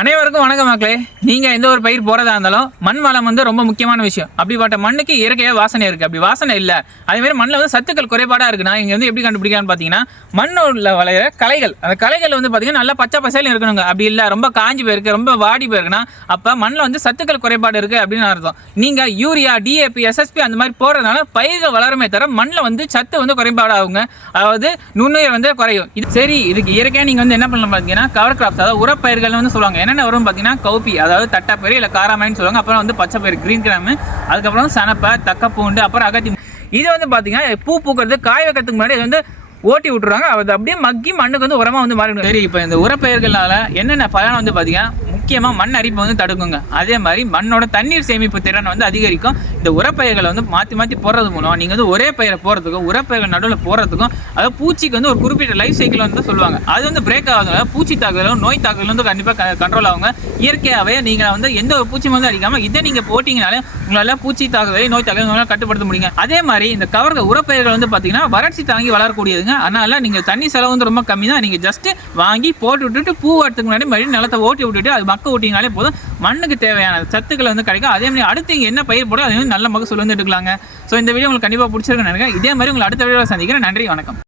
அனைவருக்கும் வணக்கம் மக்களே. நீங்கள் எந்த ஒரு பயிர் போகிறதா இருந்தாலும் மண் வளம் வந்து ரொம்ப முக்கியமான விஷயம். அப்படிப்பட்ட மண்ணுக்கு இயற்கையாக வாசனை இருக்குது அப்படி வாசனை இல்லை. அதேமாதிரி மண்ணில் வந்து சத்துக்கள் குறைபாடாக இருக்குன்னா இங்கே வந்து எப்படி கண்டுபிடிக்கலான்னு பார்த்தீங்கன்னா மண்ணில் வளையிற கலைகள் அந்த களைகள் வந்து பார்த்தீங்கன்னா நல்லா பச்சை பசையில் இருக்கணுங்க. அப்படி இல்லை. ரொம்ப காஞ்சி போயிருக்கு. ரொம்ப வாடி போயிருக்குன்னா அப்போ மண்ணில் வந்து சத்துக்கள் குறைபாடு இருக்குது அப்படின்னு அர்த்தம். நீங்கள் யூரியா டிஏபி எஸ்எஸ்பி அந்த மாதிரி போடுறதுனால பயிர்கள் வளருமே தவிர மண்ணில் வந்து சத்து வந்து குறைபாடாகுங்க. அதாவது நுண்ணுயிர் வந்து குறையும். இது சரி இதுக்கு இயற்கையாக நீங்கள் வந்து என்ன பண்ணலாம் பார்த்தீங்கன்னா கவர் கிராப்ஸ் அதாவது உரப்பயிர்கள் வந்து சொல்லுவாங்க. என்னென்ன வரும் பார்த்தீங்கன்னா கௌப்பி அதாவது தட்டைப்பயிறு இல்லை காராமணின்னு சொல்லுவாங்க. அப்புறம் வந்து பச்சை பயிர் கிரீன் கிராமு அதுக்கப்புறம் சனப்பை தக்கப்பூண்டு அப்புறம் அகத்தி இது வந்து பார்த்தீங்கன்னா பூ பூக்கிறது காய வைக்கிறதுக்கு முன்னாடி இது வந்து ஓட்டி விட்டுருவாங்க அது அப்படியே மக்கி மண்ணுக்கு வந்து உரமாக வந்து மாறிடும் சரி இப்போ இந்த உரப்பயிர்களால் என்னென்ன பலன் வந்து பார்த்தீங்கன்னா முக்கியமாக மண் அரிப்பை வந்து தடுக்குங்க. அதே மாதிரி மண்ணோட தண்ணீர் சேமிப்பு திறன் வந்து அதிகரிக்கும். இந்த உரப்பயிர்களை வந்து மாற்றி மாற்றி போடுறது மூலம் நீங்கள் வந்து ஒரே பயிரை போகிறதுக்கும் உரப்பயிர்கள் நடுவில் போகிறதுக்கும் அதாவது பூச்சிக்கு வந்து ஒரு குறிப்பிட்ட லைஃப் சைக்கிள் வந்து சொல்லுவாங்க. அது வந்து பிரேக் ஆகுதுனால பூச்சி தாக்குதலும் நோய் தாக்குதலும் வந்து கண்டிப்பாக கண்ட்ரோல் ஆகுங்க. இயற்கையாகவே நீங்கள் வந்து எந்த ஒரு பூச்சி மருந்து அடிக்காமல் இதை நீங்கள் போட்டிங்கனாலே உங்களால் பூச்சி தாக்குதலை நோய் தாக்குதலை கட்டுப்படுத்த முடியுங்க. அதே மாதிரி இந்த கவர்கள் உரப்பயிர்கள் வந்து பார்த்தீங்கன்னா வறட்சி தாங்கி வளரக்கூடியதுங்க. அதனால் நீங்கள் தண்ணி செலவு வந்து ரொம்ப கம்மி தான் நீங்கள் ஜஸ்ட்டு வாங்கி போட்டு விட்டுட்டு பூ வரத்துக்கு முன்னாடி மறுபடியும் நிலத்தை ஓட்டி விட்டுட்டு அது மக்க ஓட்டிங்கனாலே போதும். மண்ணுக்கு தேவையான சத்துக்களை வந்து கிடைக்கும். அதே மாதிரி அடுத்து இங்கே என்ன பயிர் போடும் அது வந்து நல்ல மகசூல் வந்து எடுக்கலாங்க. ஸோ இந்த வீடியோ உங்களுக்கு கண்டிப்பாக பிடிச்சிருக்குன்னு நினைக்கிறேன். இதே மாதிரி உங்களை அடுத்த வீடியோவில் சந்திக்கிறேன். நன்றி வணக்கம்.